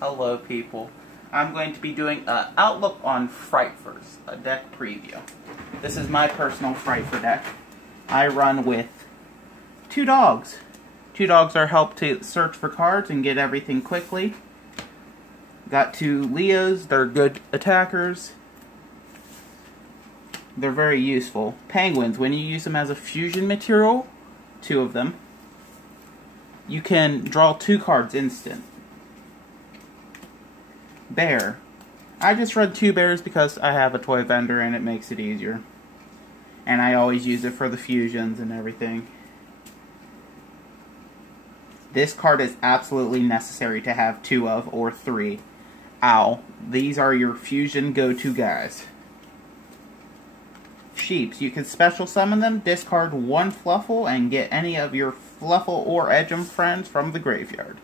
Hello people. I'm going to be doing an outlook on Frightfurs, a deck preview. This is my personal Frightfur deck. I run with two dogs. Two dogs are helped to search for cards and get everything quickly. Got two Leos, they're good attackers. They're very useful. Penguins, when you use them as a fusion material, two of them, you can draw two cards instant. Bear. I just read two bears because I have a toy vendor and it makes it easier. And I always use it for the fusions and everything. This card is absolutely necessary to have two of, or three. Owl. These are your fusion go-to guys. Sheeps. You can special summon them, discard one fluffal, and get any of your fluffal or edgem friends from the graveyard.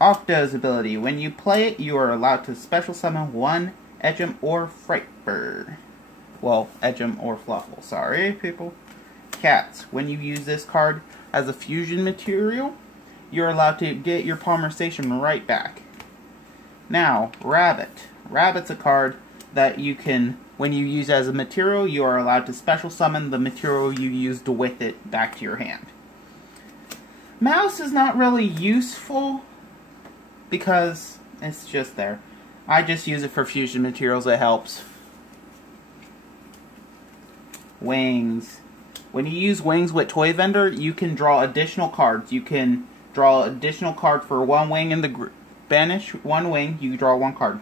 Octo's ability. When you play it, you are allowed to special summon one edgem or Frightfur. Well, edgem or fluffal. Sorry, people. Cats. When you use this card as a fusion material, you're allowed to get your Palmersation right back. Now, Rabbit. Rabbit's a card that you can, when you use as a material, you are allowed to special summon the material you used with it back to your hand. Mouse is not really useful because it's just there. I just use it for fusion materials, it helps. Wings. When you use Wings with Toy Vendor, you can draw additional cards. You can draw additional card for one wing in the banish one wing, you draw one card.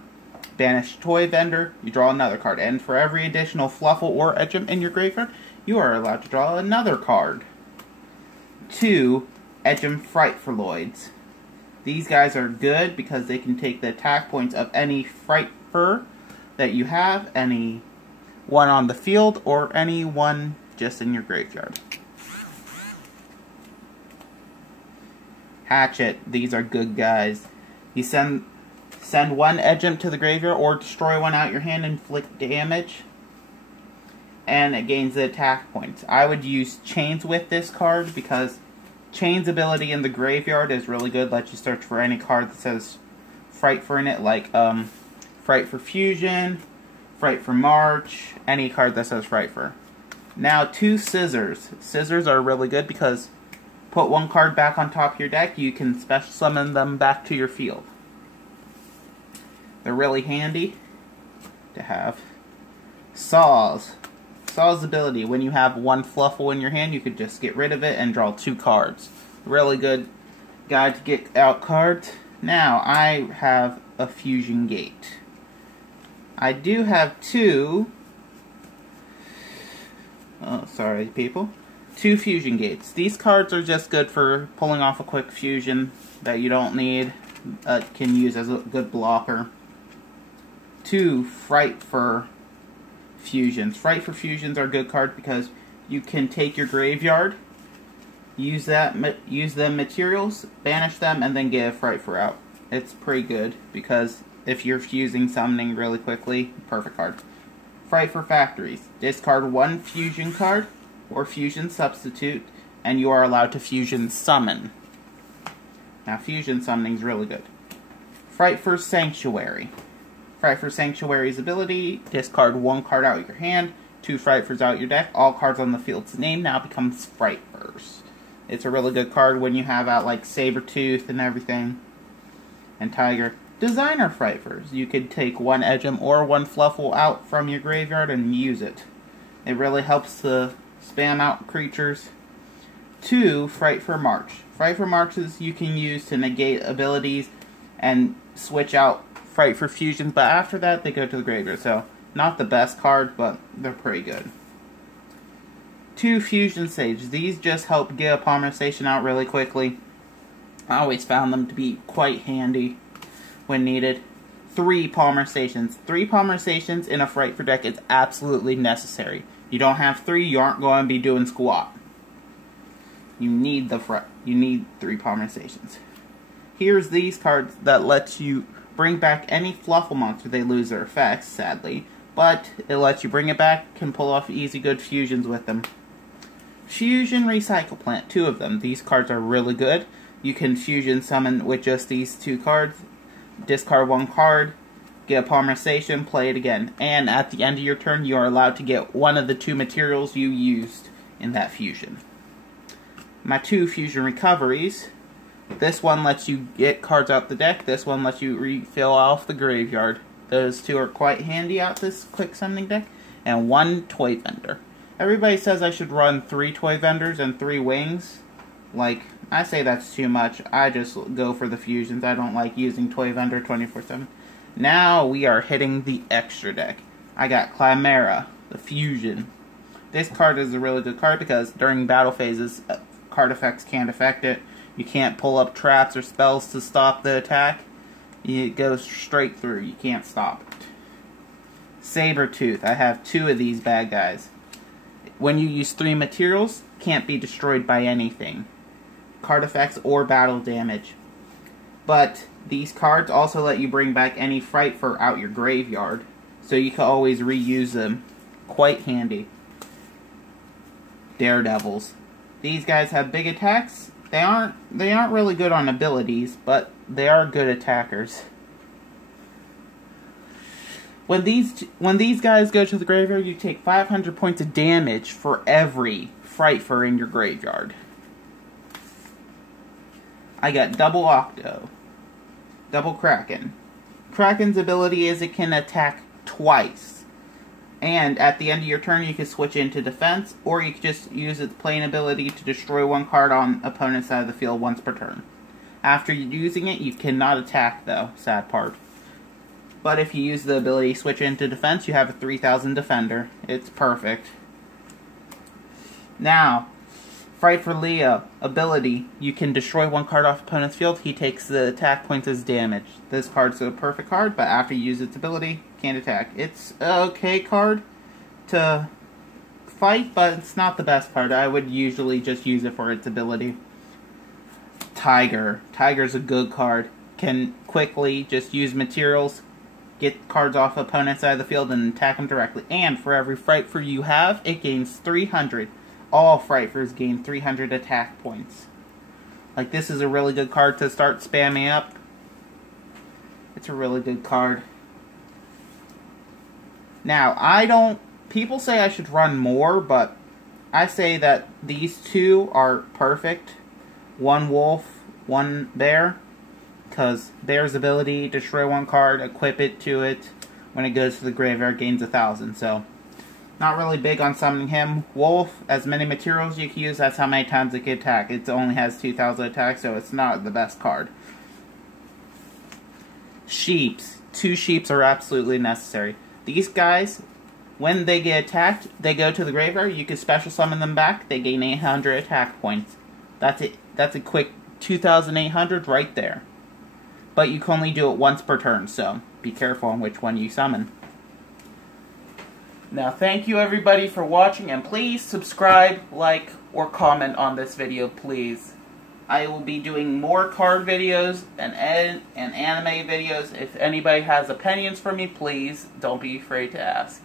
Banish Toy Vendor, you draw another card. And for every additional fluffal or edgem in your graveyard, you are allowed to draw another card. 2 edgem Frightfurloids. These guys are good because they can take the attack points of any Frightfur that you have, any one on the field, or any one just in your graveyard. Hatchet. These are good guys. You send one edgem to the graveyard or destroy one out your hand and inflict damage, and it gains the attack points. I would use Chains with this card because Chains ability in the graveyard is really good. Lets you search for any card that says Frightfur in it, like Frightfur Fusion, Frightfur March, any card that says Frightfur. Now 2 Scissors. Scissors are really good because put one card back on top of your deck, you can special summon them back to your field. They're really handy to have. Saws. Saw's ability. When you have one fluffal in your hand, you could just get rid of it and draw 2 cards. Really good guy to get out cards. Now, I have a Fusion Gate. I do have 2... Oh, sorry, people. 2 Fusion Gates. These cards are just good for pulling off a quick fusion that you don't need. Can use as a good blocker. 2 Frightfur Fusions. Frightfur Fusions are a good card because you can take your graveyard, use them materials, banish them, and then get a Frightfur out. It's pretty good because if you're fusing summoning really quickly, perfect card. Frightfur Factories. Discard one fusion card or fusion substitute, and you are allowed to fusion summon. Now, fusion summoning is really good. Frightfur Sanctuary. Frightfur Sanctuary's ability, discard one card out of your hand, 2 Frightfurs out your deck, all cards on the field's name now becomes Frightfurs. It's a really good card when you have out like Sabertooth and everything, and Tiger. Designer Frightfurs. You could take one edgem or one fluffal out from your graveyard and use it. It really helps to spam out creatures. 2 Frightfur March. Frightfur Marches you can use to negate abilities and switch out Frightfur Fusions, but after that they go to the graveyard, so not the best card, but they're pretty good. 2 Fusion Sage. These just help get a Palmersation out really quickly. I always found them to be quite handy when needed. 3 Palmersations. 3 Palmersations in a Frightfur deck is absolutely necessary. You don't have 3, you aren't going to be doing squat. You need 3 Palmersations. Here's these cards that lets you bring back any fluffal monster. They lose their effects, sadly, but it lets you bring it back, can pull off easy good fusions with them. Fusion Recycle Plant, 2 of them. These cards are really good. You can fusion summon with just these 2 cards. discard one card, get a polymerization, play it again. And at the end of your turn, you are allowed to get one of the 2 materials you used in that fusion. My 2 fusion recoveries. This one lets you get cards out the deck. This one lets you refill off the graveyard. Those 2 are quite handy out this quick summoning deck. And 1 toy vendor. Everybody says I should run 3 toy vendors and 3 wings. Like, I say that's too much. I just go for the fusions. I don't like using toy vendor 24/7. Now we are hitting the extra deck. I got Chimera, the fusion. This card is a really good card because during battle phases, card effects can't affect it. You can't pull up traps or spells to stop the attack. It goes straight through. You can't stop it. Sabretooth. I have 2 of these bad guys. When you use 3 materials, can't be destroyed by anything. Card effects or battle damage. But these cards also let you bring back any Fright Fur out your graveyard. So you can always reuse them. Quite handy. Daredevils. These guys have big attacks. They aren't really good on abilities, but they are good attackers. When these guys go to the graveyard, you take 500 points of damage for every Fright Fur in your graveyard. I got Double Octo. Double Kraken. Kraken's ability is it can attack twice. And at the end of your turn, you can switch into defense, or you can just use its plain ability to destroy 1 card on opponent's side of the field once per turn. After using it, you cannot attack, though. Sad part. But if you use the ability switch into defense, you have a 3000 defender. It's perfect. Now, Fright for Leo. Ability. You can destroy 1 card off opponent's field. He takes the attack points as damage. This card's a perfect card, but after you use its ability, can't attack. It's an okay card to fight, but it's not the best card. I would usually just use it for its ability. Tiger. Tiger's a good card. Can quickly just use materials, get cards off opponent's side of the field, and attack them directly. And for every Fright Fur you have, it gains 300. All Fright Furs gain 300 attack points. Like, this is a really good card to start spamming up. It's a really good card. Now, people say I should run more, but I say that these 2 are perfect. 1 wolf, 1 bear. Because bear's ability, destroy 1 card, equip it to it. When it goes to the graveyard, gains 1000. So, not really big on summoning him. Wolf, as many materials you can use, that's how many times it can attack. It only has 2000 attack, so it's not the best card. Sheeps. 2 sheeps are absolutely necessary. These guys, when they get attacked, they go to the graveyard. You can special summon them back. They gain 800 attack points. That's it. That's a quick 2,800 right there. But you can only do it once per turn, so be careful on which one you summon. Now, thank you everybody for watching, and please subscribe, like, or comment on this video, please. I will be doing more card videos and anime videos. If anybody has opinions for me, please don't be afraid to ask.